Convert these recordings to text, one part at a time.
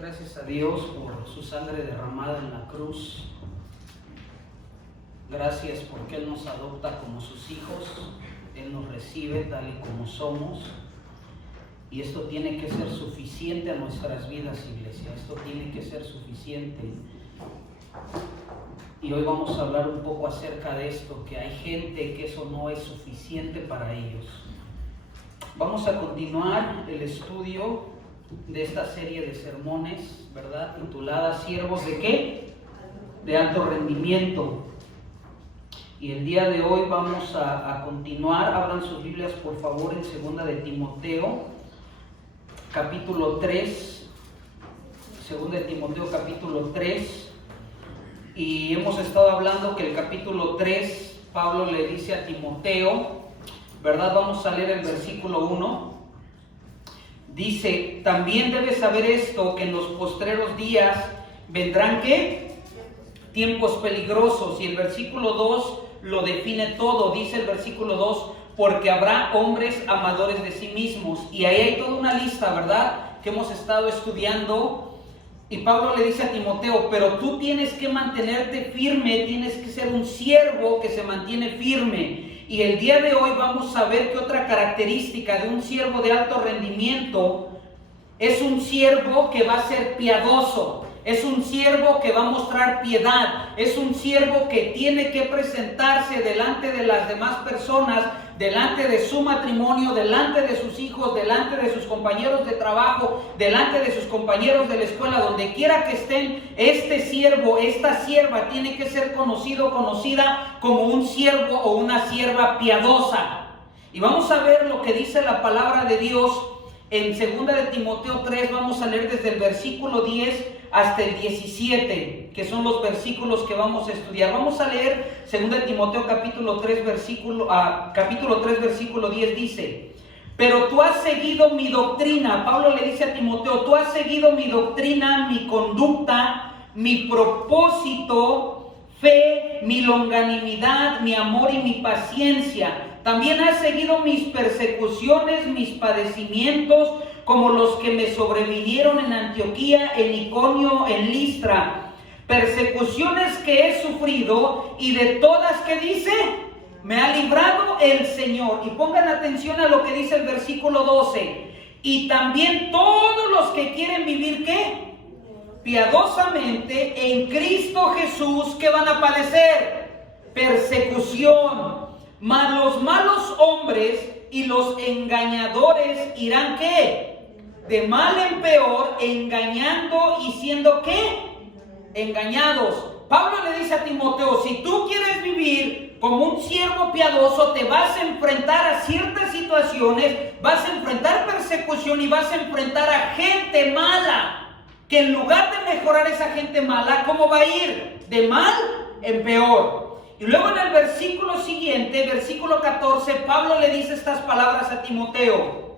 Gracias a Dios por su sangre derramada en la cruz. Gracias porque Él nos adopta como sus hijos. Él nos recibe tal y como somos. Y esto tiene que ser suficiente a nuestras vidas, iglesia. Esto tiene que ser suficiente. Y hoy vamos a hablar un poco acerca de esto, que hay gente que eso no es suficiente para ellos. Vamos a continuar el estudio de esta serie de sermones, ¿verdad? Titulada ¿Siervos de qué? De alto rendimiento. Y el día de hoy vamos a continuar. Abran sus Biblias por favor en 2 de Timoteo, capítulo 3. 2 de Timoteo, capítulo 3. Y hemos estado hablando que el capítulo 3, Pablo le dice a Timoteo, ¿verdad? Vamos a leer el versículo 1. Dice, también debes saber esto, que en los postreros días vendrán, ¿qué? Tiempos peligrosos. Y el versículo 2 lo define todo. Dice el versículo 2, porque habrá hombres amadores de sí mismos. Y ahí hay toda una lista, ¿verdad? Que hemos estado estudiando. Y Pablo le dice a Timoteo, pero tú tienes que mantenerte firme, tienes que ser un siervo que se mantiene firme. Y el día de hoy vamos a ver que otra característica de un siervo de alto rendimiento es un siervo que va a ser piadoso, es un siervo que va a mostrar piedad, es un siervo que tiene que presentarse delante de las demás personas, delante de su matrimonio, delante de sus hijos, delante de sus compañeros de trabajo, delante de sus compañeros de la escuela, donde quiera que estén. Este siervo, esta sierva tiene que ser conocida como un siervo o una sierva piadosa. Y vamos a ver lo que dice la palabra de Dios en 2 de Timoteo 3. Vamos a leer desde el versículo 10 hasta el 17, que son los versículos que vamos a estudiar. Vamos a leer 2 de Timoteo capítulo 3, versículo 10, dice, pero tú has seguido mi doctrina. Pablo le dice a Timoteo, tú has seguido mi doctrina, mi conducta, mi propósito, fe, mi longanimidad, mi amor y mi paciencia. También has seguido mis persecuciones, mis padecimientos, como los que me sobrevinieron en Antioquía, en Iconio, en Listra. Persecuciones que he sufrido, y de todas, ¿qué dice? Me ha librado el Señor. Y pongan atención a lo que dice el versículo 12. Y también todos los que quieren vivir, ¿qué? Piadosamente en Cristo Jesús, ¿qué van a padecer? Persecución. Mas los malos hombres y los engañadores irán, ¿qué? De mal en peor, engañando y siendo, ¿qué? Engañados. Pablo le dice a Timoteo, si tú quieres vivir como un siervo piadoso, te vas a enfrentar a ciertas situaciones, vas a enfrentar persecución y vas a enfrentar a gente mala, que en lugar de mejorar esa gente mala, ¿cómo va a ir? De mal en peor. Y luego en el versículo siguiente, versículo 14, Pablo le dice estas palabras a Timoteo,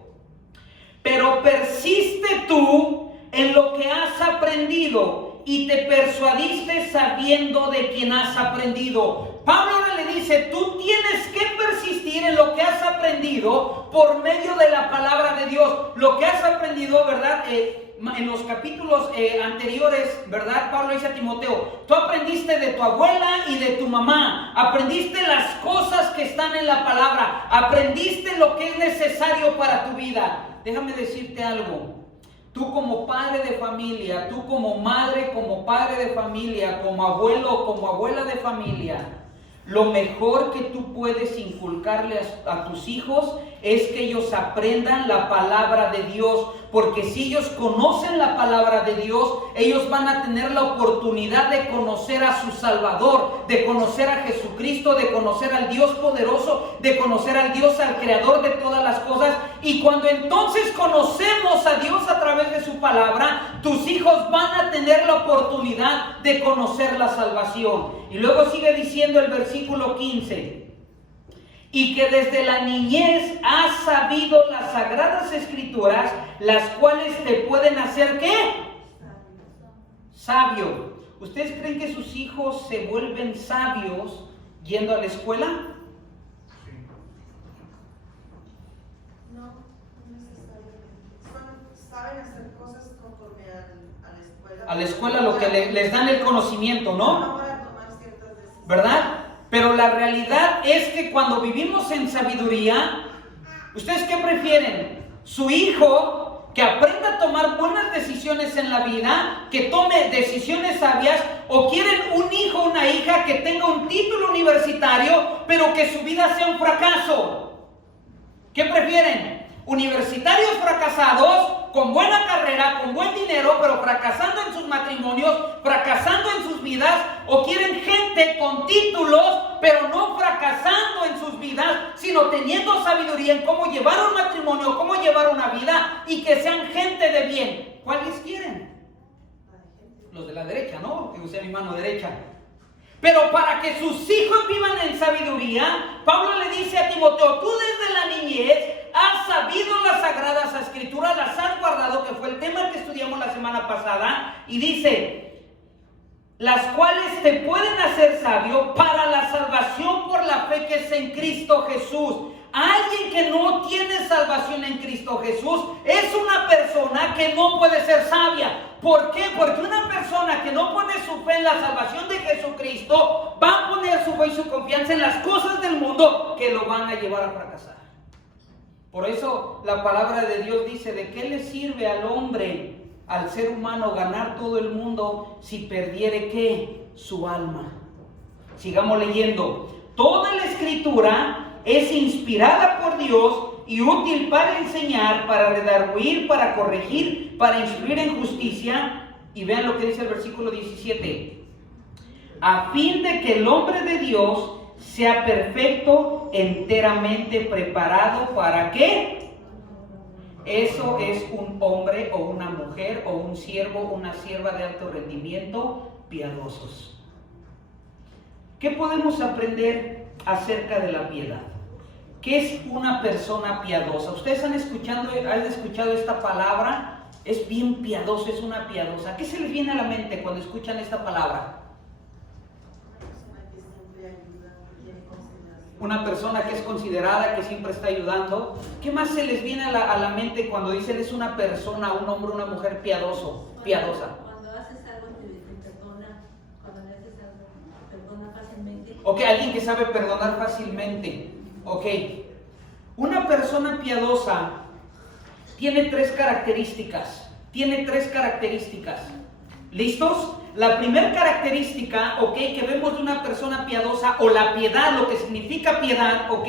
pero persiste tú en lo que has aprendido y te persuadiste sabiendo de quien has aprendido. Pablo ahora le dice, tú tienes que persistir en lo que has aprendido por medio de la palabra de Dios. Lo que has aprendido, ¿verdad? En los capítulos anteriores, ¿verdad? Pablo dice a Timoteo, tú aprendiste de tu abuela y de tu mamá, aprendiste las cosas que están en la palabra, aprendiste lo que es necesario para tu vida. Déjame decirte algo, tú como padre de familia, tú como madre, como padre de familia, como abuelo, como abuela de familia, lo mejor que tú puedes inculcarle a tus hijos es que ellos aprendan la palabra de Dios, porque si ellos conocen la palabra de Dios, ellos van a tener la oportunidad de conocer a su Salvador, de conocer a Jesucristo, de conocer al Dios poderoso, de conocer al Dios, al Creador de todas las cosas. Y cuando entonces conocemos a Dios a través de su palabra, tus hijos van a tener la oportunidad de conocer la salvación. Y luego sigue diciendo el versículo 15, y que desde la niñez has sabido las sagradas escrituras, las cuales te pueden hacer, ¿qué? Sabio. ¿Ustedes creen que sus hijos se vuelven sabios yendo a la escuela? No, no necesariamente. Saben hacer cosas conforme a la escuela. A la escuela lo que les dan el conocimiento, ¿no? No para tomar ciertas decisiones. ¿Verdad? Pero la realidad es que cuando vivimos en sabiduría, ¿ustedes qué prefieren? ¿Su hijo que aprenda a tomar buenas decisiones en la vida, que tome decisiones sabias, o quieren un hijo o una hija que tenga un título universitario, pero que su vida sea un fracaso? ¿Qué prefieren? ¿Universitarios fracasados, con buena carrera, con buen dinero, pero fracasando en sus matrimonios, fracasando en sus vidas? ¿O quieren gente con títulos, pero no fracasando en sus vidas, sino teniendo sabiduría en cómo llevar un matrimonio, cómo llevar una vida, y que sean gente de bien? ¿Cuáles quieren? Los de la derecha, ¿no? Que use mi mano derecha. Pero para que sus hijos vivan en sabiduría, Pablo le dice a Timoteo: tú desde la niñez has sabido las sagradas escrituras, las has guardado, que fue el tema que estudiamos la semana pasada, y dice: las cuales te pueden hacer sabio para la salvación por la fe que es en Cristo Jesús. Alguien que no tiene salvación en Cristo Jesús es una persona que no puede ser sabia. ¿Por qué? Porque una persona que no pone su fe en la salvación de Jesucristo va a poner su fe y su confianza en las cosas del mundo que lo van a llevar a fracasar. Por eso la palabra de Dios dice: ¿de qué le sirve al hombre, al ser humano, ganar todo el mundo si perdiere ¿qué? Su alma? Sigamos leyendo. Toda la escritura es inspirada por Dios y útil para enseñar, para redarguir, para corregir, para instruir en justicia. Y vean lo que dice el versículo 17: a fin de que el hombre de Dios sea perfecto, enteramente preparado. ¿Para qué? Eso es un hombre o una mujer o un siervo, una sierva de alto rendimiento, piadosos. ¿Qué podemos aprender acerca de la piedad? ¿Qué es una persona piadosa? ¿Ustedes han escuchado esta palabra? Es bien piadoso, es una piadosa. ¿Qué se les viene a la mente cuando escuchan esta palabra? Una persona que es considerada, que siempre está ayudando. ¿Qué más se les viene a la mente cuando dicen es una persona, un hombre, una mujer piadosa? Cuando haces algo te perdona, cuando le haces algo perdona fácilmente. Ok, alguien que sabe perdonar fácilmente. Ok. Una persona piadosa tiene tres características. ¿Listos? La primera característica, ok, que vemos de una persona piadosa, o la piedad, lo que significa piedad, ok.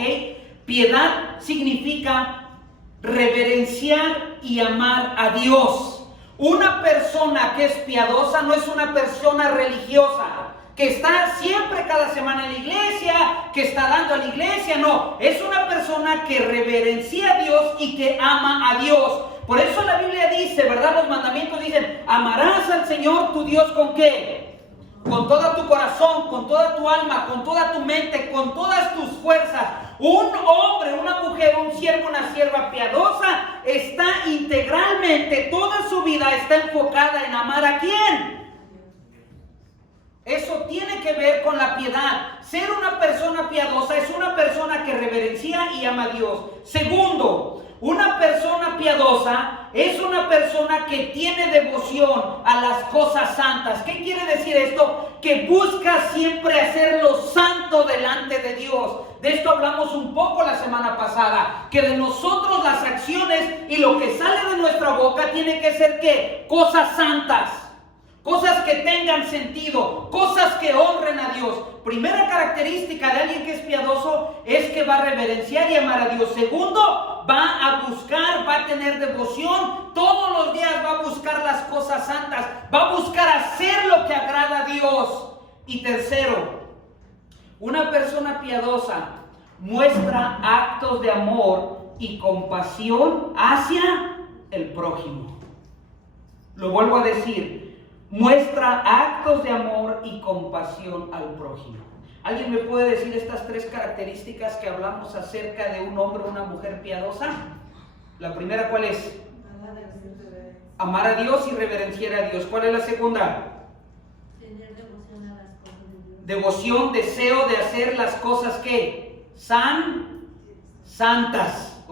Piedad significa reverenciar y amar a Dios. Una persona que es piadosa no es una persona religiosa, que está siempre cada semana en la iglesia, que está dando a la iglesia. No, es una persona que reverencia a Dios y que ama a Dios. Por eso la Biblia dice, ¿verdad? Los mandamientos dicen: amarás al Señor tu Dios ¿con qué? Con todo tu corazón, con toda tu alma, con toda tu mente, con todas tus fuerzas. Un hombre, una mujer, un siervo, una sierva piadosa está integralmente, toda su vida está enfocada en amar ¿a quién? Eso tiene que ver con la piedad. Ser una persona piadosa es una persona que reverencia y ama a Dios. Segundo, una persona piadosa es una persona que tiene devoción a las cosas santas. ¿Qué quiere decir esto? Que busca siempre hacerlo santo delante de Dios. De esto hablamos un poco la semana pasada, que de nosotros las acciones y lo que sale de nuestra boca tiene que ser ¿qué? Cosas santas. Cosas que tengan sentido, cosas que honren a Dios. Primera característica de alguien que es piadoso es que va a reverenciar y amar a Dios. Segundo, va a buscar, va a tener devoción. Todos los días va a buscar las cosas santas. Va a buscar hacer lo que agrada a Dios. Y tercero, una persona piadosa muestra actos de amor y compasión hacia el prójimo. Lo vuelvo a decir. Muestra actos de amor y compasión al prójimo. ¿Alguien me puede decir estas tres características que hablamos acerca de un hombre o una mujer piadosa? La primera, ¿cuál es? Amar a Dios y reverenciar a Dios. ¿Cuál es la segunda? Tener devoción a las cosas de Dios. Devoción, deseo de hacer las cosas que santas.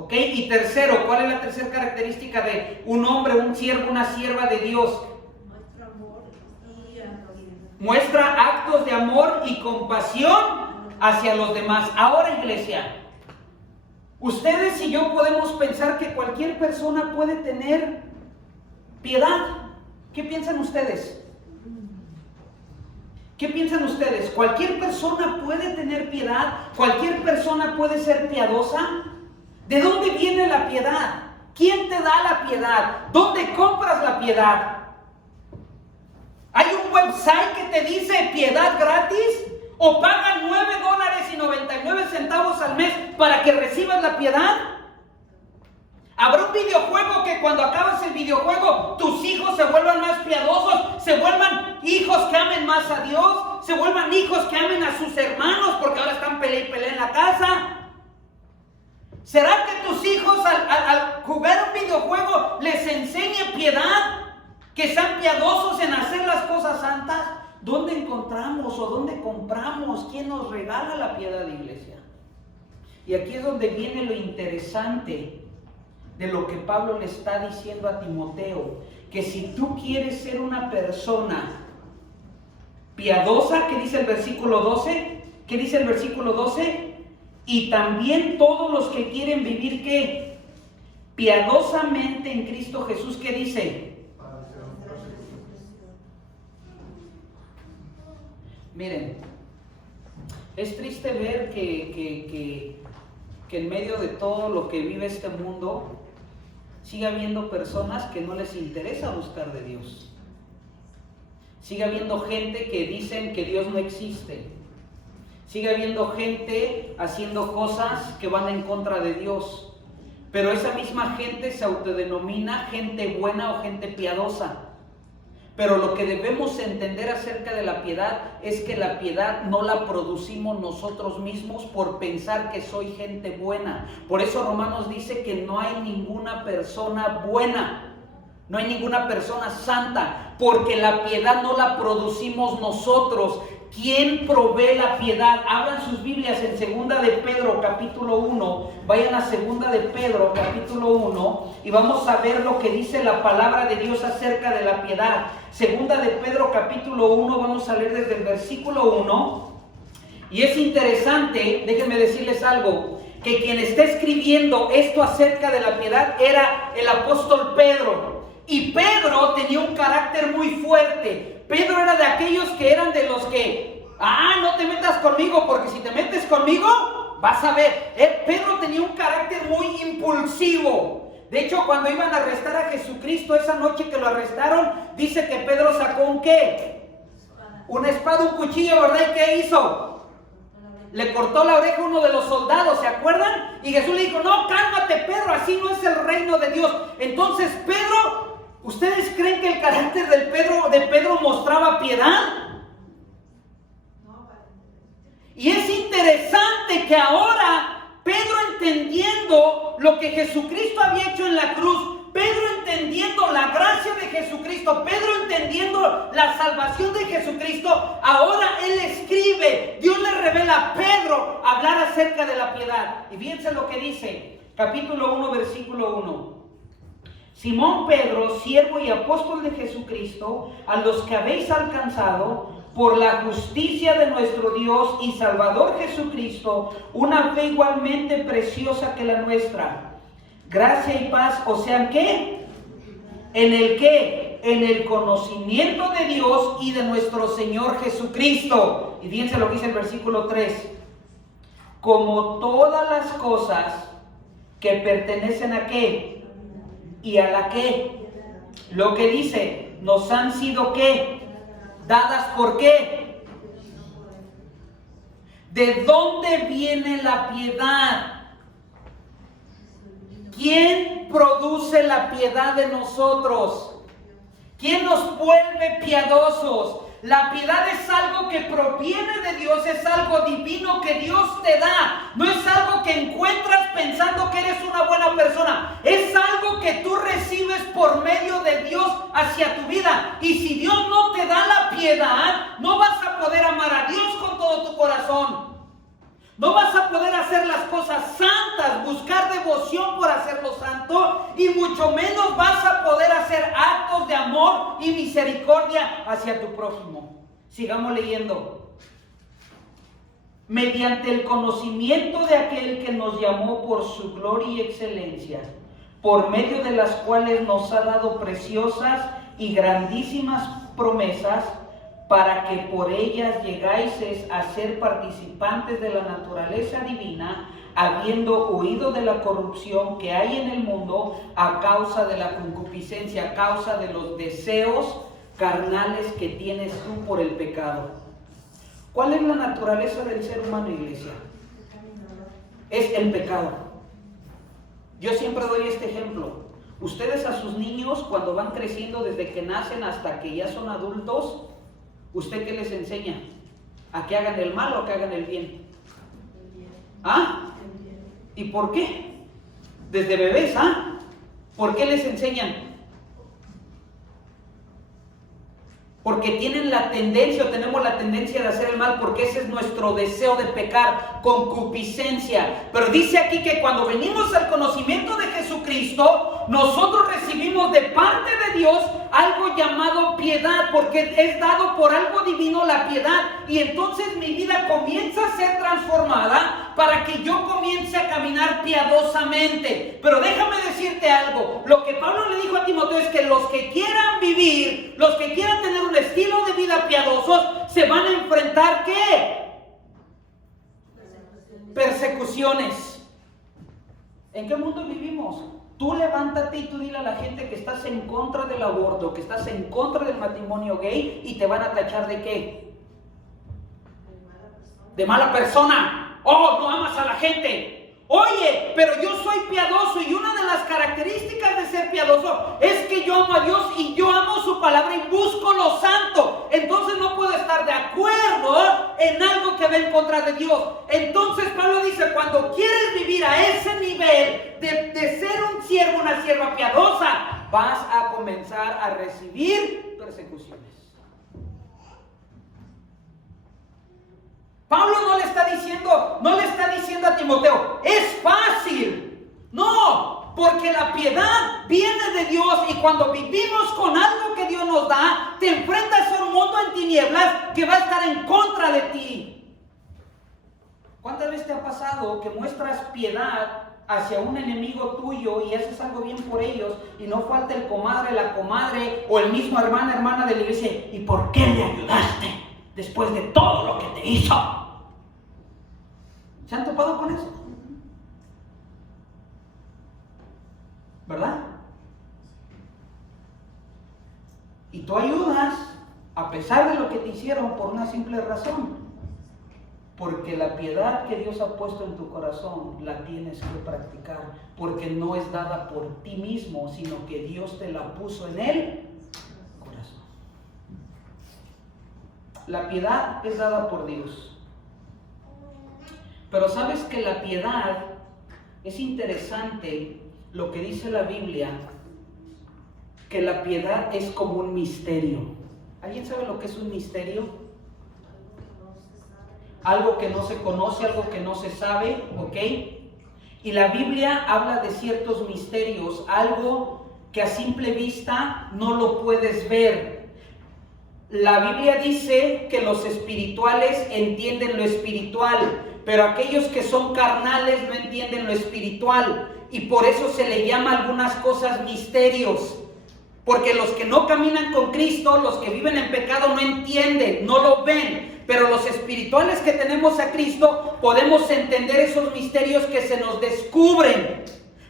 ¿Ok? Y tercero, ¿cuál es la tercera característica de un hombre, un siervo, una sierva de Dios? Muestra amor y amabilidad. Muestra actos de amor y compasión hacia los demás. Ahora, iglesia, ustedes y yo podemos pensar que cualquier persona puede tener piedad. ¿Qué piensan ustedes? ¿Qué piensan ustedes? ¿Cualquier persona puede tener piedad? ¿Cualquier persona puede ser piadosa? ¿De dónde viene la piedad? ¿Quién te da la piedad? ¿Dónde compras la piedad? ¿Hay un website que te dice piedad gratis? ¿O pagan $9.99 al mes para que recibas la piedad? ¿Habrá un videojuego que cuando acabas el videojuego tus hijos se vuelvan más piadosos, se vuelvan hijos que amen más a Dios, se vuelvan hijos que amen a sus hermanos porque ahora están pelea y pelea en la casa? ¿Será que tus hijos al jugar un videojuego les enseñe piedad? ¿Que sean piadosos en hacer las cosas santas? ¿Dónde encontramos o dónde compramos? ¿Quién nos regala la piedad, iglesia? Y aquí es donde viene lo interesante de lo que Pablo le está diciendo a Timoteo, que si tú quieres ser una persona piadosa, ¿qué dice el versículo 12? ¿Qué dice el versículo 12? Y también todos los que quieren vivir, ¿qué? Piadosamente en Cristo Jesús, ¿qué dice? Miren, es triste ver que en medio de todo lo que vive este mundo, sigue habiendo personas que no les interesa buscar de Dios. Sigue habiendo gente que dicen que Dios no existe. Sigue habiendo gente haciendo cosas que van en contra de Dios. Pero esa misma gente se autodenomina gente buena o gente piadosa. Pero lo que debemos entender acerca de la piedad es que la piedad no la producimos nosotros mismos por pensar que soy gente buena. Por eso Romanos dice que no hay ninguna persona buena, no hay ninguna persona santa, porque la piedad no la producimos nosotros. ¿Quién provee la piedad? Abran sus Biblias en 2 de Pedro capítulo 1, vayan a 2 de Pedro capítulo 1 y vamos a ver lo que dice la palabra de Dios acerca de la piedad. 2 de Pedro capítulo 1, vamos a leer desde el versículo 1 y es interesante, déjenme decirles algo, que quien está escribiendo esto acerca de la piedad era el apóstol Pedro. Y Pedro tenía un carácter muy fuerte. Pedro era de aquellos que eran de los que, no te metas conmigo, porque si te metes conmigo, vas a ver. Pedro tenía un carácter muy impulsivo. De hecho, cuando iban a arrestar a Jesucristo, esa noche que lo arrestaron, dice que Pedro sacó un ¿qué? Una espada, un cuchillo, ¿verdad? ¿Y qué hizo? Le cortó la oreja a uno de los soldados, ¿se acuerdan? Y Jesús le dijo, no, cálmate, Pedro, así no es el reino de Dios. Entonces, Pedro, ¿ustedes creen que el carácter de Pedro mostraba piedad? Y es interesante que ahora Pedro, entendiendo lo que Jesucristo había hecho en la cruz, Pedro entendiendo la gracia de Jesucristo, Pedro entendiendo la salvación de Jesucristo, ahora él escribe, Dios le revela a Pedro hablar acerca de la piedad. Y fíjense lo que dice, capítulo 1, versículo 1. Simón Pedro, siervo y apóstol de Jesucristo, a los que habéis alcanzado por la justicia de nuestro Dios y Salvador Jesucristo, una fe igualmente preciosa que la nuestra. Gracia y paz, o sea, ¿qué? ¿En el qué? En el conocimiento de Dios y de nuestro Señor Jesucristo. Y fíjense lo que dice el versículo 3. Como todas las cosas que pertenecen a qué? ¿Y a la qué? Lo que dice, nos han sido ¿qué? Dadas ¿por qué? ¿De dónde viene la piedad? ¿Quién produce la piedad de nosotros? ¿Quién nos vuelve piadosos? La piedad es algo que proviene de Dios, es algo divino que Dios te da. No es algo que encuentras pensando que eres una buena persona. Es algo que tú recibes por medio de Dios hacia tu vida. Y si Dios no te da la piedad, no vas a poder amar a Dios con todo tu corazón. No vas a poder hacer las cosas santas, buscar devoción por hacerlo santo, y mucho menos vas a poder hacer actos de amor y misericordia hacia tu prójimo. Sigamos leyendo. Mediante el conocimiento de aquel que nos llamó por su gloria y excelencia, por medio de las cuales nos ha dado preciosas y grandísimas promesas, para que por ellas llegáis a ser participantes de la naturaleza divina, habiendo huido de la corrupción que hay en el mundo a causa de la concupiscencia, a causa de los deseos carnales que tienes tú por el pecado. ¿Cuál es la naturaleza del ser humano, iglesia? Es el pecado. Yo siempre doy este ejemplo. Ustedes a sus niños, cuando van creciendo desde que nacen hasta que ya son adultos, ¿usted qué les enseña? ¿A que hagan el mal o a que hagan el bien? ¿Ah? ¿Y por qué? Desde bebés, ¿ah? ¿Por qué les enseñan? Porque tienen la tendencia, o tenemos la tendencia de hacer el mal, porque ese es nuestro deseo de pecar, concupiscencia. Pero dice aquí que cuando venimos al conocimiento de Jesucristo, nosotros recibimos de parte de Dios algo llamado piedad, porque es dado por algo divino la piedad, y entonces mi vida comienza a ser transformada para que yo comience a caminar piadosamente. Pero déjame decirte algo, lo que Pablo le dijo a Timoteo es que los que quieran vivir, los que quieran tener un estilo de vida piadosos, se van a enfrentar ¿qué? Persecuciones. ¿En qué mundo vivimos? Tú levántate y tú dile a la gente que estás en contra del aborto, que estás en contra del matrimonio gay, y te van a tachar ¿de qué? De mala persona. Oh, no amas a la gente. Oye, pero yo soy piadoso, y una de las características de ser piadoso es que yo amo a Dios y yo amo su palabra y busco lo santo. Entonces no puedo estar de acuerdo en algo que va en contra de Dios. Entonces Pablo dice, cuando quieres vivir a ese nivel de ser un siervo, una sierva piadosa, vas a comenzar a recibir persecuciones. Pablo no le está diciendo a Timoteo, es fácil. No, porque la piedad viene de Dios, y cuando vivimos con algo que Dios nos da, te enfrentas a un mundo en tinieblas que va a estar en contra de ti. ¿Cuántas veces te ha pasado que muestras piedad hacia un enemigo tuyo y haces algo bien por ellos, y no falta el comadre, la comadre o el mismo hermana de la iglesia? ¿Y por qué le ayudaste después de todo lo que te hizo? ¿Se han topado con eso? ¿Verdad? Y tú ayudas a pesar de lo que te hicieron por una simple razón. Porque la piedad que Dios ha puesto en tu corazón la tienes que practicar. Porque no es dada por ti mismo, sino que Dios te la puso en el corazón. La piedad es dada por Dios. Pero sabes que la piedad, es interesante lo que dice la Biblia, que la piedad es como un misterio. ¿Alguien sabe lo que es un misterio? Algo que no se conoce, algo que no se sabe, ¿ok? Y la Biblia habla de ciertos misterios, algo que a simple vista no lo puedes ver. La Biblia dice que los espirituales entienden lo espiritual, pero aquellos que son carnales no entienden lo espiritual, y por eso se le llama a algunas cosas misterios. Porque los que no caminan con Cristo, los que viven en pecado, no entienden, no lo ven. Pero los espirituales que tenemos a Cristo podemos entender esos misterios que se nos descubren.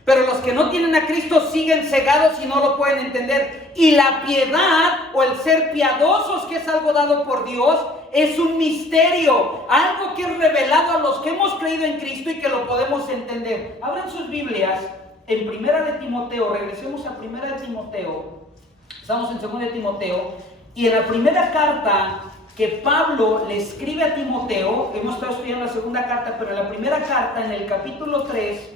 Pero los que no tienen a Cristo siguen cegados y no lo pueden entender. Y la piedad, o el ser piadosos, que es algo dado por Dios, es un misterio, algo que es revelado a los que hemos creído en Cristo y que lo podemos entender. Abran sus Biblias en Primera de Timoteo, regresemos a Primera de Timoteo. Estamos en Segunda de Timoteo, y en la primera carta que Pablo le escribe a Timoteo, hemos estado estudiando la segunda carta, pero en la primera carta, en el capítulo 3,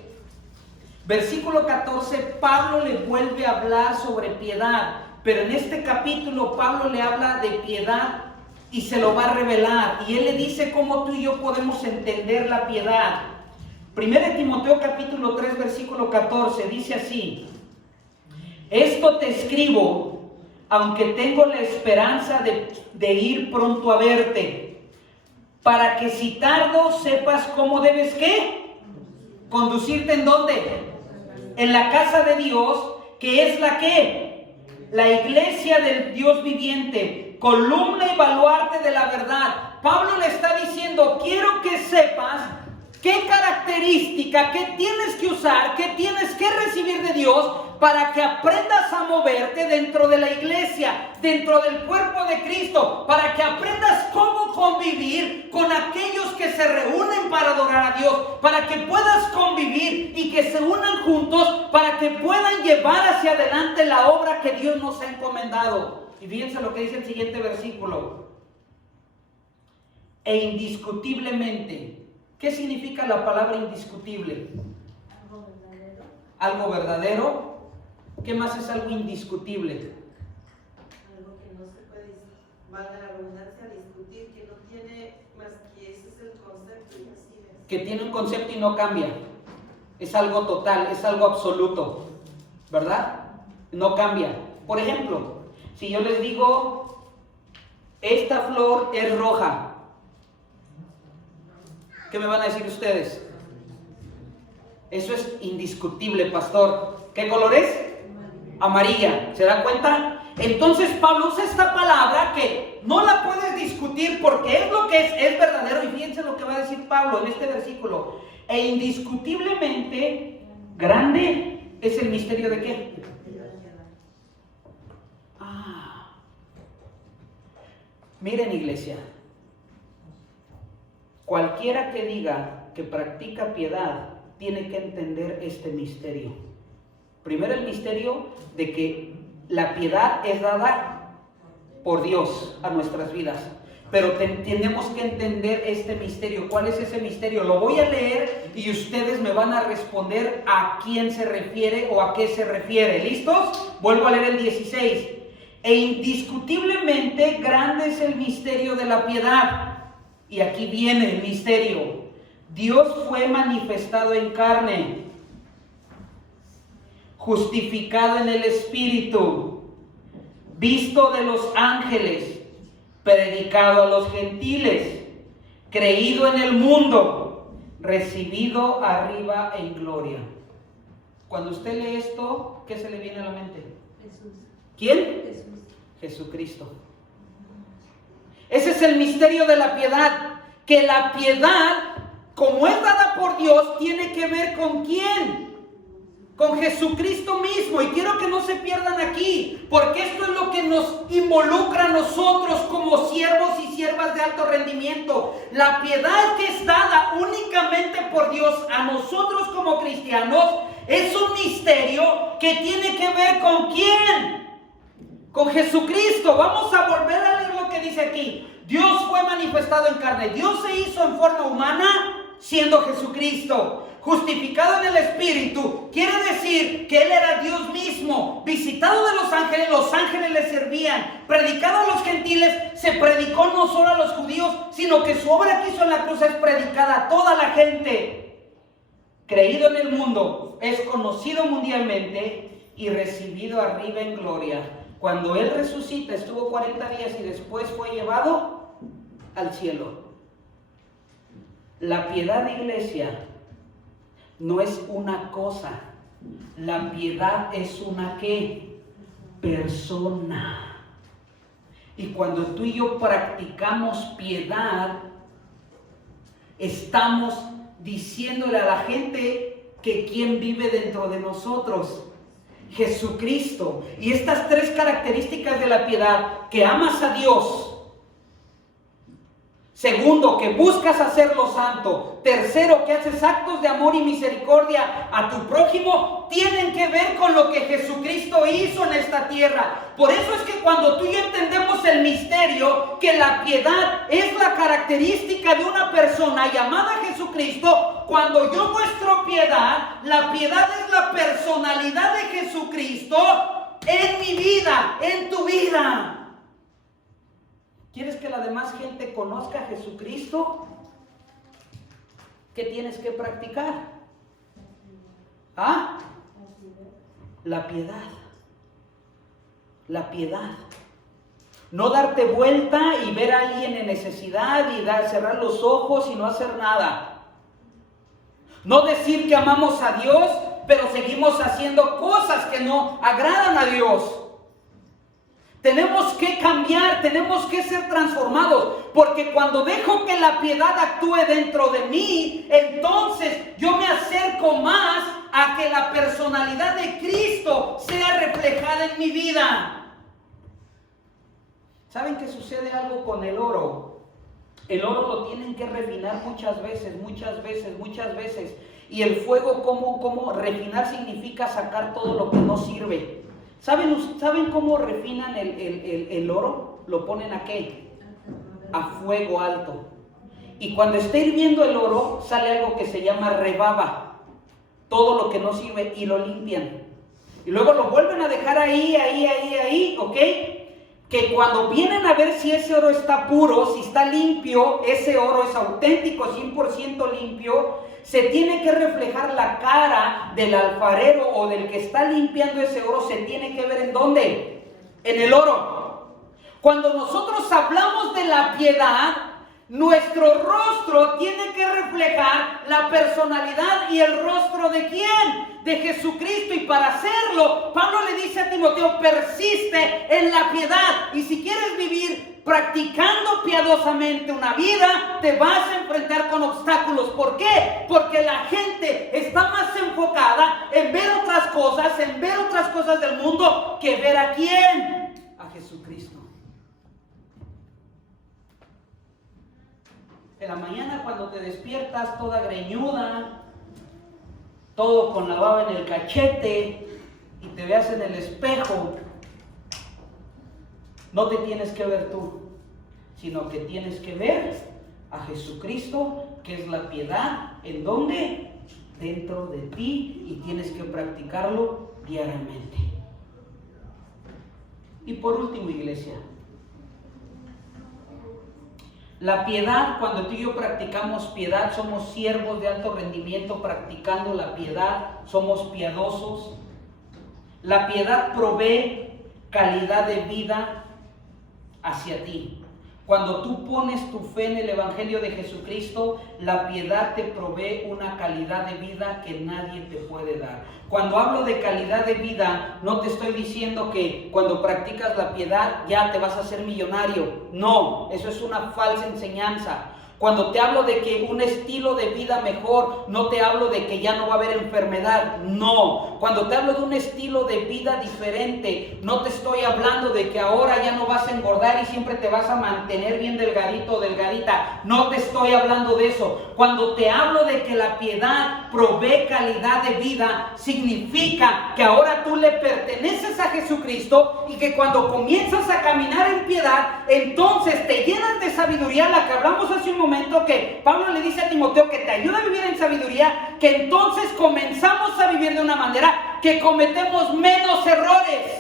versículo 14, Pablo le vuelve a hablar sobre piedad, pero en este capítulo Pablo le habla de piedad y se lo va a revelar. Y Él le dice cómo tú y yo podemos entender la piedad. 1 Timoteo capítulo 3 versículo 14 dice así: esto te escribo, aunque tengo la esperanza de ir pronto a verte, para que si tardo sepas cómo debes, ¿qué? Conducirte. ¿En dónde? En la casa de Dios, que es la ¿qué? La iglesia del Dios viviente, columna y baluarte de la verdad. Pablo le está diciendo: quiero que sepas qué característica, qué tienes que usar, qué tienes que recibir de Dios para que aprendas a moverte dentro de la iglesia, dentro del cuerpo de Cristo, para que aprendas cómo convivir con aquellos que se reúnen para adorar a Dios, para que puedas convivir y que se unan juntos, para que puedan llevar hacia adelante la obra que Dios nos ha encomendado. Y fíjense lo que dice el siguiente versículo: e indiscutiblemente. ¿Qué significa la palabra indiscutible? Algo verdadero. Algo verdadero. ¿Qué más es algo indiscutible? Algo que no se puede, valga la redundancia, discutir, que no tiene más que ese es el concepto y así es. Que tiene un concepto y no cambia. Es algo total, es algo absoluto, ¿verdad? No cambia. Por ejemplo, si yo les digo, esta flor es roja, ¿qué me van a decir ustedes? Eso es indiscutible, pastor. ¿Qué color es? Amarilla. ¿Se da cuenta? Entonces Pablo usa esta palabra que no la puedes discutir porque es lo que es verdadero. Y fíjense lo que va a decir Pablo en este versículo: e indiscutiblemente grande es el misterio de ¿qué? Miren, iglesia, cualquiera que diga que practica piedad tiene que entender este misterio. Primero, el misterio de que la piedad es dada por Dios a nuestras vidas. Pero tenemos que entender este misterio. ¿Cuál es ese misterio? Lo voy a leer y ustedes me van a responder a quién se refiere o a qué se refiere. ¿Listos? Vuelvo a leer el 16. E indiscutiblemente grande es el misterio de la piedad. Y aquí viene el misterio. Dios fue manifestado en carne, justificado en el Espíritu, visto de los ángeles, predicado a los gentiles, creído en el mundo, recibido arriba en gloria. Cuando usted lee esto, ¿qué se le viene a la mente? Jesús. ¿Quién? Jesús. Jesucristo. Ese es el misterio de la piedad, que la piedad, como es dada por Dios, tiene que ver con ¿quién? Con Jesucristo mismo. Y quiero que no se pierdan aquí, porque esto es lo que nos involucra a nosotros como siervos y siervas de alto rendimiento. La piedad que es dada únicamente por Dios a nosotros como cristianos es un misterio que tiene que ver con ¿quién? Con Jesucristo. Vamos a volver a leer lo que dice aquí. Dios fue manifestado en carne. Dios se hizo en forma humana siendo Jesucristo. Justificado en el Espíritu, quiere decir que Él era Dios mismo. Visitado de los ángeles le servían. Predicado a los gentiles, se predicó no solo a los judíos, sino que su obra que hizo en la cruz es predicada a toda la gente. Creído en el mundo, es conocido mundialmente y recibido arriba en gloria. Cuando Él resucita, estuvo 40 días y después fue llevado al cielo. La piedad, iglesia, no es una cosa. La piedad es una ¿qué? Persona. Y cuando tú y yo practicamos piedad, estamos diciéndole a la gente que quién vive dentro de nosotros. Jesucristo. Y estas tres características de la piedad: que amas a Dios. Segundo, que buscas hacerlo santo. Tercero, que haces actos de amor y misericordia a tu prójimo. Tienen que ver con lo que Jesucristo hizo en esta tierra. Por eso es que cuando tú y yo entendemos el misterio, que la piedad es la característica de una persona llamada Jesucristo, cuando yo muestro piedad, la piedad es la personalidad de Jesucristo en mi vida, en tu vida. ¿Quieres que la demás gente conozca a Jesucristo? ¿Qué tienes que practicar? ¿Ah? La piedad. La piedad. No darte vuelta y ver a alguien en necesidad y cerrar los ojos y no hacer nada. No decir que amamos a Dios, pero seguimos haciendo cosas que no agradan a Dios. Tenemos que cambiar, tenemos que ser transformados, porque cuando dejo que la piedad actúe dentro de mí, entonces yo me acerco más a que la personalidad de Cristo sea reflejada en mi vida. ¿Saben que sucede algo con el oro? El oro lo tienen que refinar muchas veces. Y el fuego, ¿cómo refinar? Significa sacar todo lo que no sirve. ¿Saben cómo refinan el oro? Lo ponen ¿a qué? A fuego alto. Y cuando está hirviendo el oro, sale algo que se llama rebaba. Todo lo que no sirve, y lo limpian. Y luego lo vuelven a dejar ahí, ¿ok? Que cuando vienen a ver si ese oro está puro, si está limpio, ese oro es auténtico, 100% limpio, se tiene que reflejar la cara del alfarero o del que está limpiando ese oro, se tiene que ver ¿en dónde? En el oro. Cuando nosotros hablamos de la piedad, nuestro rostro tiene que reflejar la personalidad y el rostro ¿de quién? De Jesucristo. Y para hacerlo, Pablo le dice a Timoteo, persiste en la piedad. Y si quieres vivir practicando piadosamente una vida, te vas a enfrentar con obstáculos. ¿Por qué? Porque la gente está más enfocada en ver otras cosas del mundo, que ver ¿a quién? A Jesucristo. En la mañana cuando te despiertas toda greñuda, todo con la baba en el cachete, y te veas en el espejo, no te tienes que ver tú, sino que tienes que ver a Jesucristo, que es la piedad. ¿En dónde? Dentro de ti, y tienes que practicarlo diariamente. Y por último, iglesia, la piedad, cuando tú y yo practicamos piedad, somos siervos de alto rendimiento practicando la piedad, somos piadosos. La piedad provee calidad de vida hacia ti. Cuando tú pones tu fe en el Evangelio de Jesucristo, la piedad te provee una calidad de vida que nadie te puede dar. Cuando hablo de calidad de vida, no te estoy diciendo que cuando practicas la piedad ya te vas a hacer millonario. No, eso es una falsa enseñanza. Cuando te hablo de que un estilo de vida mejor, no te hablo de que ya no va a haber enfermedad, no. Cuando te hablo de un estilo de vida diferente, no te estoy hablando de que ahora ya no vas a engordar y siempre te vas a mantener bien delgadito o delgadita. No te estoy hablando de eso. Cuando te hablo de que la piedad provee calidad de vida, significa que ahora tú le perteneces a Jesucristo y que cuando comienzas a caminar en piedad, entonces te llenas de sabiduría, la que hablamos hace un momento, que Pablo le dice a Timoteo que te ayuda a vivir en sabiduría, que entonces comenzamos a vivir de una manera que cometemos menos errores.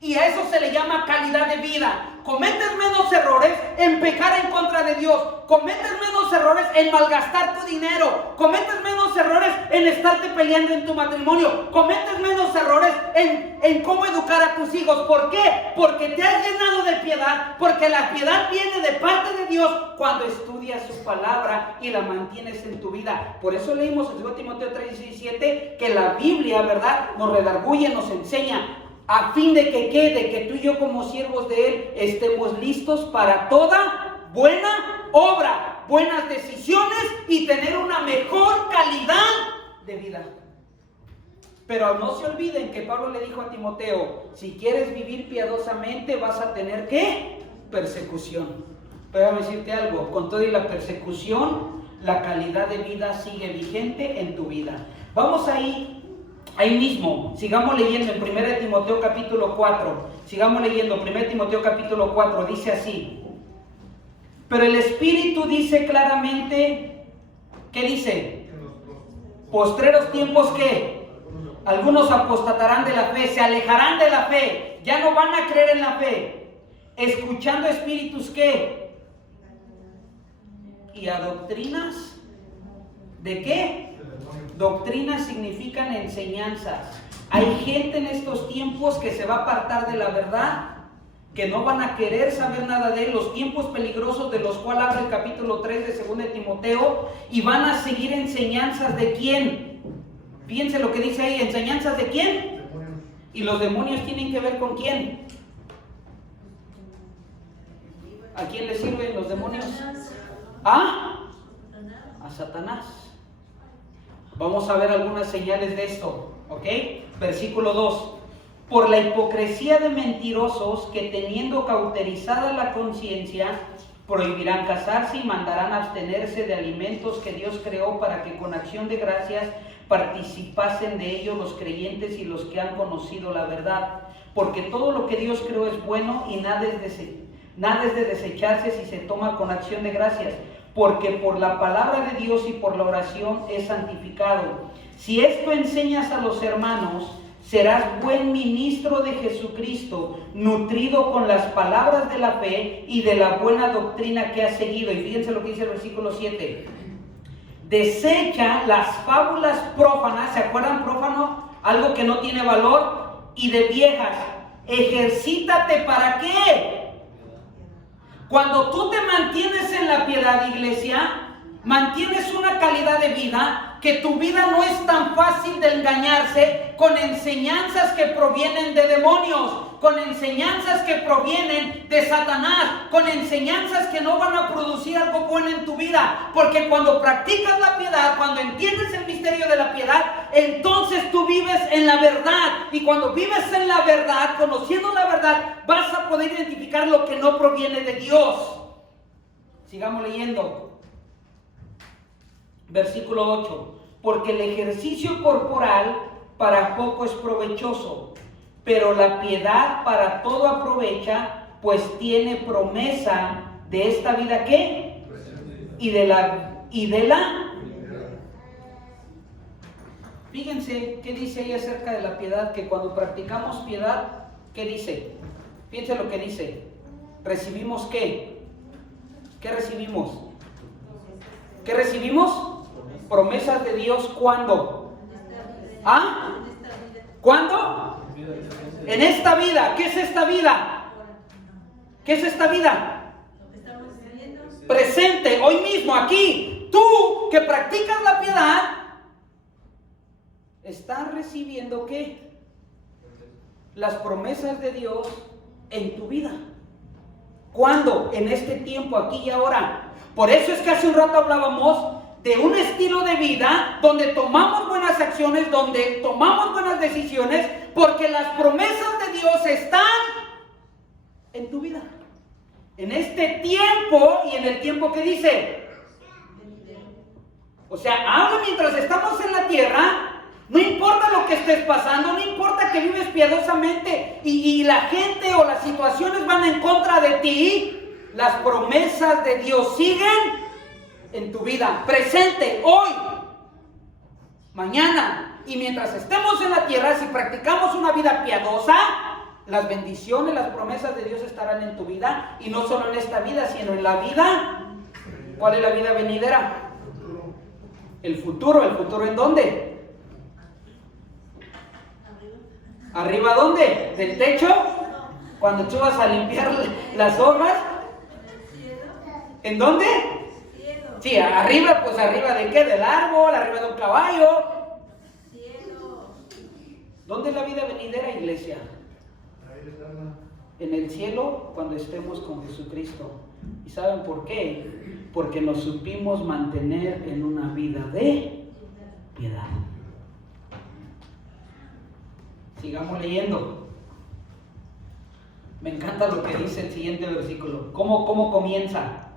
Y a eso se le llama calidad de vida. Cometes menos errores en pecar en contra de Dios. Cometes menos errores en malgastar tu dinero. Cometes menos errores en estarte peleando en tu matrimonio. Cometes menos errores en cómo educar a tus hijos. ¿Por qué? Porque te has llenado de piedad. Porque la piedad viene de parte de Dios cuando estudias su palabra y la mantienes en tu vida. Por eso leímos en 2 Timoteo 3:17 que la Biblia, ¿verdad?, nos redarguye, nos enseña, a fin de que quede que tú y yo como siervos de Él estemos listos para toda buena obra, buenas decisiones y tener una mejor calidad de vida. Pero no se olviden que Pablo le dijo a Timoteo, si quieres vivir piadosamente vas a tener ¿qué? Persecución. Pero déjame decirte algo, con todo y la persecución, la calidad de vida sigue vigente en tu vida. Vamos ahí mismo, sigamos leyendo en 1 Timoteo capítulo 4, sigamos leyendo 1 Timoteo capítulo 4, dice así: pero el Espíritu dice claramente, ¿qué dice? Postreros tiempos, ¿qué? Algunos apostatarán de la fe, se alejarán de la fe, ya no van a creer en la fe. escuchando espíritus ¿qué? Y a doctrinas ¿de qué? Doctrinas significan enseñanzas. Hay gente en estos tiempos que se va a apartar de la verdad, que no van a querer saber nada de él, los tiempos peligrosos de los cuales habla el capítulo 3 de 2 de Timoteo, y van a seguir enseñanzas de quién. Fíjense lo que dice ahí, enseñanzas de quién. Y los demonios tienen que ver con quién. ¿A quién le sirven los demonios? ¿Ah? A Satanás. Vamos a ver algunas señales de esto, ¿ok? Versículo 2. Por la hipocresía de mentirosos que teniendo cauterizada la conciencia, prohibirán casarse y mandarán abstenerse de alimentos que Dios creó para que con acción de gracias participasen de ellos los creyentes y los que han conocido la verdad. Porque todo lo que Dios creó es bueno y nada es de desecharse si se toma con acción de gracias. Porque por la palabra de Dios y por la oración es santificado. Si esto enseñas a los hermanos, serás buen ministro de Jesucristo, nutrido con las palabras de la fe y de la buena doctrina que has seguido. Y fíjense lo que dice el versículo 7. Desecha las fábulas prófanas, ¿se acuerdan prófano? Algo que no tiene valor, y de viejas. Ejercítate ¿para qué? Cuando tú te mantienes en la piedad, iglesia, mantienes una calidad de vida, que tu vida no es tan fácil de engañarse con enseñanzas que provienen de demonios, con enseñanzas que provienen de Satanás, con enseñanzas que no van a producir algo bueno en tu vida, porque cuando practicas la piedad, cuando entiendes el misterio de la piedad, entonces tú vives en la verdad, y cuando vives en la verdad, conociendo la verdad, vas a poder identificar lo que no proviene de Dios. Sigamos leyendo. Versículo 8. Porque el ejercicio corporal para poco es provechoso, pero la piedad para todo aprovecha, pues tiene promesa de esta vida ¿qué? Y de la. Fíjense qué dice ahí acerca de la piedad, que cuando practicamos piedad, ¿qué dice? Fíjense lo que dice. ¿Recibimos qué? ¿Qué recibimos? ¿Qué recibimos? Promesas de Dios, ¿cuándo? ¿Ah? ¿Cuándo? En esta vida. ¿Qué es esta vida? ¿Qué es esta vida? Presente, hoy mismo, aquí. Tú que practicas la piedad, estás recibiendo ¿qué? Las promesas de Dios en tu vida. ¿Cuándo? En este tiempo, aquí y ahora. Por eso es que hace un rato hablábamos de un estilo de vida donde tomamos buenas acciones, donde tomamos buenas decisiones, porque las promesas de Dios están en tu vida. En este tiempo y en el tiempo que dice. O sea, ahora mientras estamos en la tierra, no importa lo que estés pasando, no importa que vives piadosamente y la gente o las situaciones van en contra de ti, las promesas de Dios siguen en tu vida, presente, hoy, mañana. Y mientras estemos en la tierra, si practicamos una vida piadosa, las bendiciones, las promesas de Dios estarán en tu vida. Y no solo en esta vida, sino en la vida. ¿Cuál es la vida venidera? El futuro. ¿El futuro en dónde? ¿Arriba dónde? ¿Del techo? Cuando tú vas a limpiar las hojas. ¿En dónde? Sí, arriba, pues arriba de qué, del árbol, arriba de un caballo. ¿Dónde es la vida venidera, iglesia? En el cielo, cuando estemos con Jesucristo. ¿Y saben por qué? Porque nos supimos mantener en una vida de piedad. Sigamos leyendo. Me encanta lo que dice el siguiente versículo. ¿Cómo comienza?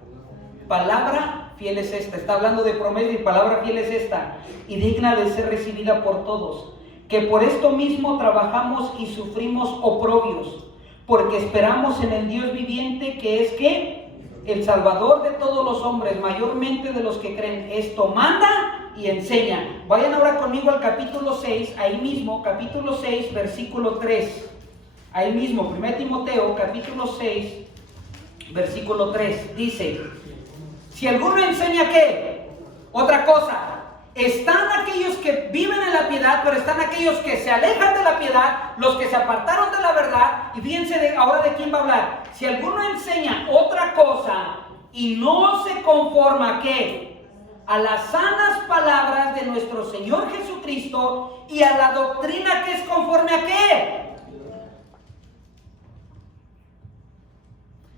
Palabra fiel es esta. Está hablando de promesa y palabra fiel es esta. Y digna de ser recibida por todos. Que por esto mismo trabajamos y sufrimos oprobios. Porque esperamos en el Dios viviente, que es ¿qué? El Salvador de todos los hombres, mayormente de los que creen. Esto manda y enseña. Vayan ahora conmigo al capítulo 6, ahí mismo, capítulo 6, versículo 3. Ahí mismo, 1 Timoteo, capítulo 6, versículo 3, dice, si alguno enseña ¿qué? Otra cosa. Están aquellos que viven en la piedad, pero están aquellos que se alejan de la piedad, los que se apartaron de la verdad. Y fíjense ahora de quién va a hablar. Si alguno enseña otra cosa y no se conforma ¿qué? A las sanas palabras de nuestro Señor Jesucristo y a la doctrina que es conforme a ¿qué?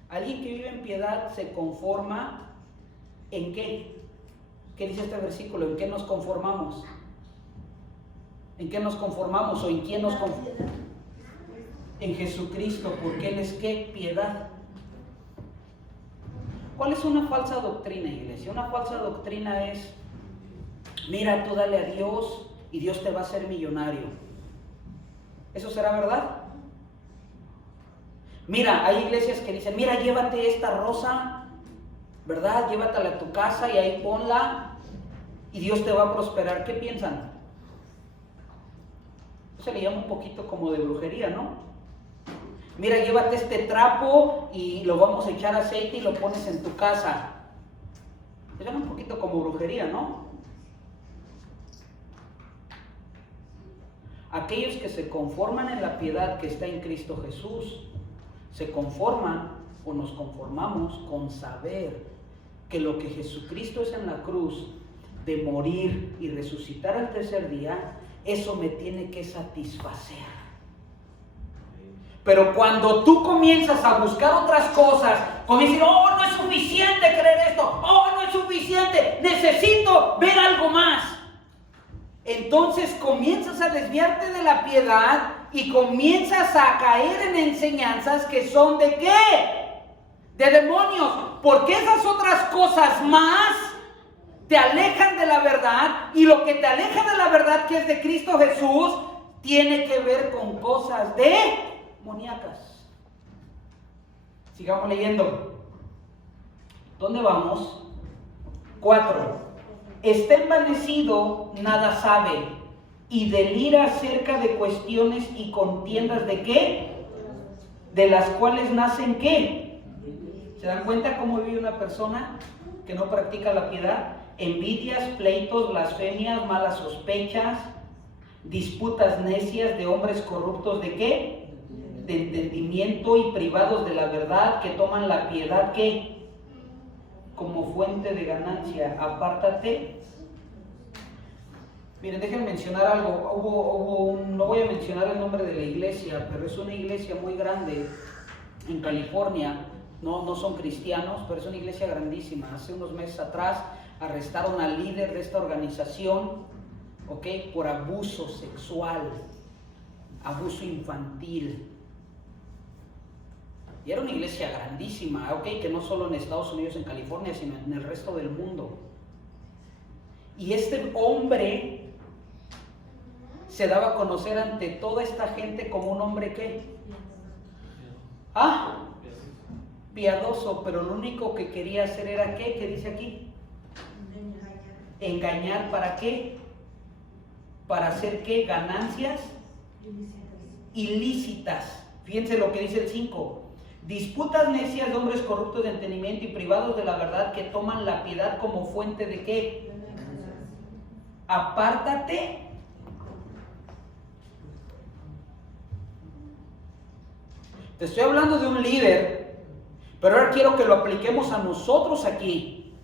Alguien que vive en piedad se conforma ¿en qué? ¿Qué dice este versículo? ¿En qué nos conformamos? ¿En qué nos conformamos o en quién nos conformamos? En Jesucristo, porque Él es ¿qué? Piedad. ¿Cuál es una falsa doctrina, iglesia? Una falsa doctrina es, mira, tú dale a Dios y Dios te va a hacer millonario. ¿Eso será verdad? Mira, hay iglesias que dicen, mira, llévate esta rosa, ¿verdad? Llévatela a tu casa y ahí ponla y Dios te va a prosperar. ¿Qué piensan? Se le llama un poquito como de brujería, ¿no? Mira, llévate este trapo y lo vamos a echar aceite y lo pones en tu casa. Se llama un poquito como brujería, ¿no? Aquellos que se conforman en la piedad que está en Cristo Jesús, se conforman o nos conformamos con saber que lo que Jesucristo es en la cruz, de morir y resucitar al tercer día, eso me tiene que satisfacer. Pero cuando tú comienzas a buscar otras cosas, comienzas a decir, oh, no es suficiente creer esto, oh, no es suficiente, necesito ver algo más. Entonces comienzas a desviarte de la piedad y comienzas a caer en enseñanzas que son ¿de qué? De demonios, porque esas otras cosas más te alejan de la verdad, y lo que te aleja de la verdad que es de Cristo Jesús tiene que ver con cosas demoníacas. Sigamos leyendo. ¿Dónde vamos? 4. Está envanecido, nada sabe, y delira acerca de cuestiones y contiendas ¿de qué? De las cuales nacen ¿qué? ¿Se dan cuenta cómo vive una persona que no practica la piedad? Envidias, pleitos, blasfemias, malas sospechas, disputas necias de hombres corruptos ¿de qué? De entendimiento y privados de la verdad, que toman la piedad ¿qué? Como fuente de ganancia. Apártate. Miren, déjenme mencionar algo. No voy a mencionar el nombre de la iglesia, pero es una iglesia muy grande en California. No son cristianos, pero es una iglesia grandísima. Hace unos meses atrás arrestaron al líder de esta organización, por abuso sexual, abuso infantil. Y era una iglesia grandísima, que no solo en Estados Unidos, en California, sino en el resto del mundo. Y este hombre se daba a conocer ante toda esta gente como un hombre ¿qué? Piadoso, pero lo único que quería hacer era ¿qué? ¿Qué dice aquí? Engañar. ¿Para qué? Para hacer ¿qué? Ganancias ilícitas. Fíjense lo que dice el 5. Disputas necias de hombres corruptos de entendimiento y privados de la verdad, que toman la piedad como fuente de ¿qué? Apártate. Te estoy hablando de un líder, pero ahora quiero que lo apliquemos a nosotros aquí.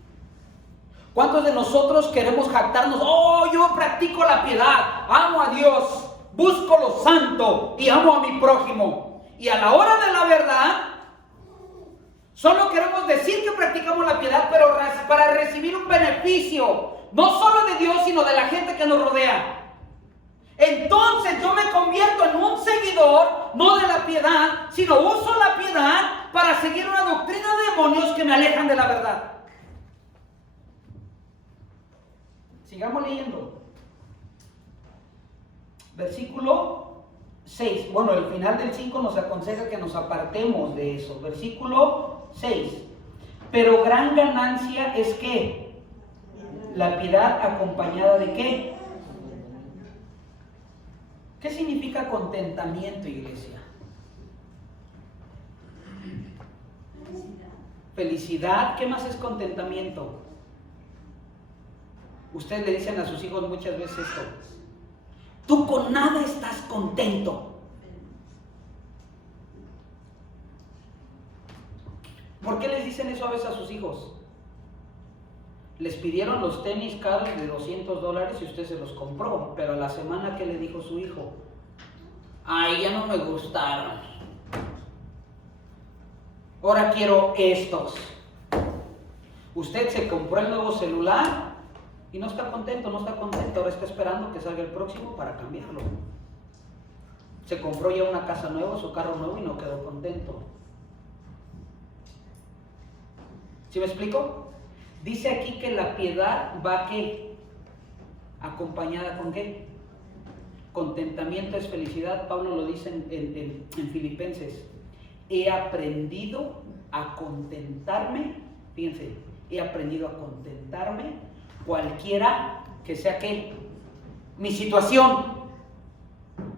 ¿Cuántos de nosotros queremos jactarnos? Oh, yo practico la piedad, amo a Dios, busco lo santo y amo a mi prójimo. Y a la hora de la verdad, solo queremos decir que practicamos la piedad, pero para recibir un beneficio, no solo de Dios, sino de la gente que nos rodea. Entonces yo me convierto en un seguidor, no de la piedad, sino uso la piedad para seguir una doctrina de demonios que me alejan de la verdad. Sigamos leyendo. Versículo 6. Bueno, el final del 5 nos aconseja que nos apartemos de eso. Versículo 6. Pero gran ganancia es ¿qué? La piedad acompañada de ¿qué? ¿Qué significa contentamiento, iglesia? felicidad. ¿Qué más es contentamiento? Ustedes le dicen a sus hijos muchas veces esto: tú con nada estás contento. ¿Por qué les dicen eso a veces a sus hijos? Les pidieron los tenis caros de $200 y usted se los compró, pero a la semana, ¿qué le dijo su hijo? Ay, ya no me gustaron. Ahora quiero estos. Usted se compró el nuevo celular y no está contento, ahora está esperando que salga el próximo para cambiarlo. Se compró ya una casa nueva, su carro nuevo, y no quedó contento. ¿Sí me explico? Dice aquí que la piedad va, ¿qué? ¿Acompañada con qué? Contentamiento es felicidad. Pablo lo dice en Filipenses: he aprendido a contentarme, fíjense, he aprendido a contentarme cualquiera que sea que mi situación.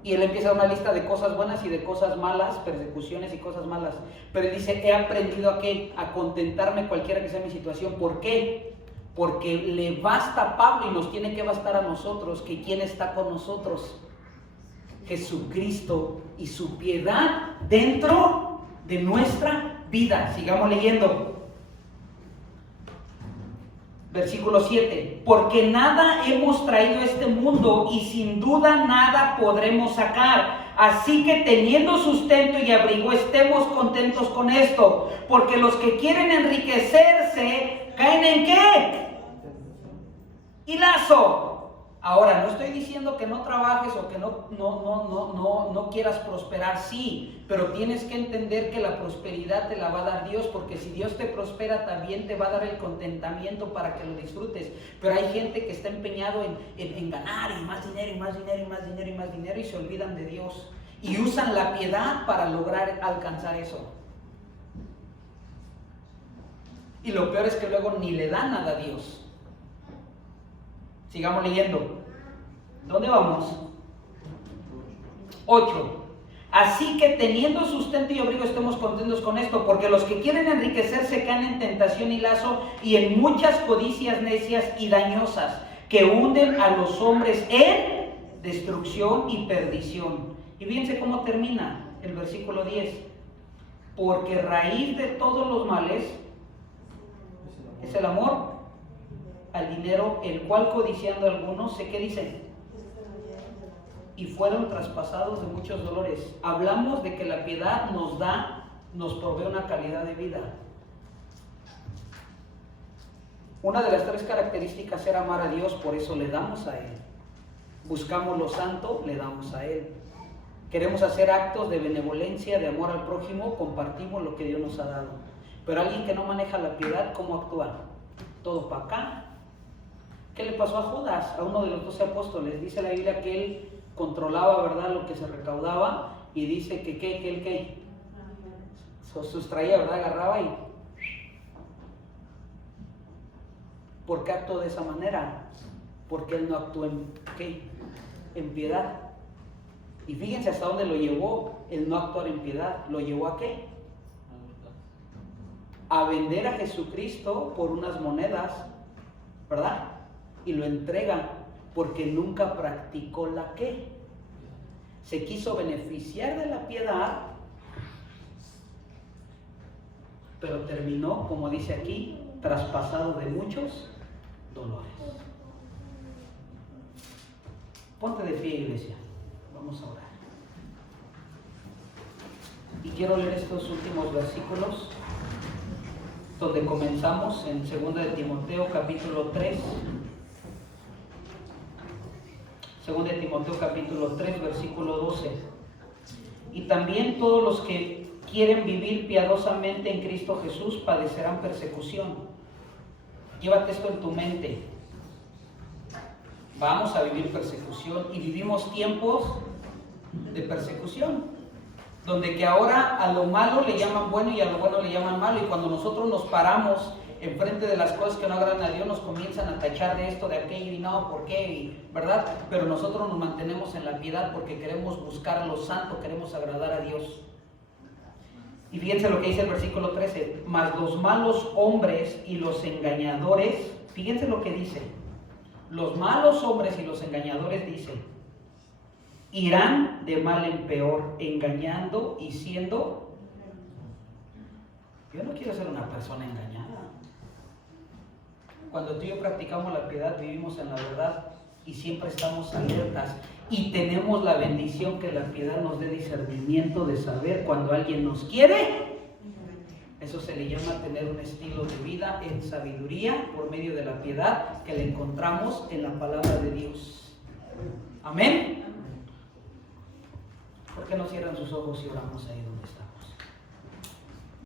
Y él empieza una lista de cosas buenas y de cosas malas, persecuciones y cosas malas. Pero él dice: he aprendido a qué, a contentarme cualquiera que sea mi situación. ¿Por qué? Porque le basta a Pablo y nos tiene que bastar a nosotros, que ¿quién está con nosotros? Jesucristo y su piedad dentro de nuestra vida. Sigamos leyendo. Versículo 7, porque nada hemos traído a este mundo y sin duda nada podremos sacar. Así que teniendo sustento y abrigo, estemos contentos con esto. Porque los que quieren enriquecerse, ¿caen en qué? Hilazo. Ahora, no estoy diciendo que no trabajes o que no quieras prosperar, sí, pero tienes que entender que la prosperidad te la va a dar Dios, porque si Dios te prospera, también te va a dar el contentamiento para que lo disfrutes. Pero hay gente que está empeñado en ganar y más dinero y más dinero y más dinero y más dinero, y se olvidan de Dios y usan la piedad para lograr alcanzar eso. Y lo peor es que luego ni le dan nada a Dios. Sigamos leyendo. ¿Dónde vamos? 8. Así que teniendo sustento y abrigo, estemos contentos con esto, porque los que quieren enriquecerse caen en tentación y lazo y en muchas codicias necias y dañosas que hunden a los hombres en destrucción y perdición. Y fíjense cómo termina el versículo 10. Porque raíz de todos los males es el amor al dinero, el cual codiciando algunos, ¿qué dicen? Y fueron traspasados de muchos dolores. Hablamos de que la piedad nos provee una calidad de vida. Una de las 3 características era amar a Dios, por eso le damos a Él. Buscamos lo santo, le damos a Él. Queremos hacer actos de benevolencia, de amor al prójimo, compartimos lo que Dios nos ha dado. Pero alguien que no maneja la piedad, ¿cómo actúa? Todo para acá. ¿Qué le pasó a Judas, a uno de los 12 apóstoles? Dice la Biblia que él controlaba, ¿verdad?, lo que se recaudaba, y dice que él sustraía, ¿verdad?, agarraba y... ¿Por qué actuó de esa manera? Porque él no actuó en piedad. Y fíjense hasta dónde lo llevó el no actuar en piedad. ¿Lo llevó a qué? A vender a Jesucristo por unas monedas, ¿verdad? Y lo entrega porque nunca practicó la ¿qué? Se quiso beneficiar de la piedad, pero terminó, como dice aquí, traspasado de muchos dolores. Ponte de pie, iglesia. Vamos a orar. Y quiero leer estos últimos versículos donde comenzamos en 2 de Timoteo capítulo 3. 2 de Timoteo capítulo 3, versículo 12. Y también todos los que quieren vivir piadosamente en Cristo Jesús padecerán persecución. Llévate esto en tu mente. Vamos a vivir persecución y vivimos tiempos de persecución, donde que ahora a lo malo le llaman bueno y a lo bueno le llaman malo, y cuando nosotros nos paramos enfrente de las cosas que no agradan a Dios, nos comienzan a tachar de esto, de aquello, y no, ¿por qué? Y, ¿verdad? Pero nosotros nos mantenemos en la piedad porque queremos buscar lo santo, queremos agradar a Dios. Y fíjense lo que dice el versículo 13. Mas los malos hombres y los engañadores, fíjense lo que dice. Los malos hombres y los engañadores, dice, irán de mal en peor, engañando y siendo... Yo no quiero ser una persona engañada. Cuando tú y yo practicamos la piedad, vivimos en la verdad y siempre estamos alertas y tenemos la bendición que la piedad nos dé discernimiento de saber cuando alguien nos quiere. Eso se le llama tener un estilo de vida en sabiduría por medio de la piedad que le encontramos en la palabra de Dios. Amén. ¿Por qué no cierran sus ojos y oramos ahí donde están?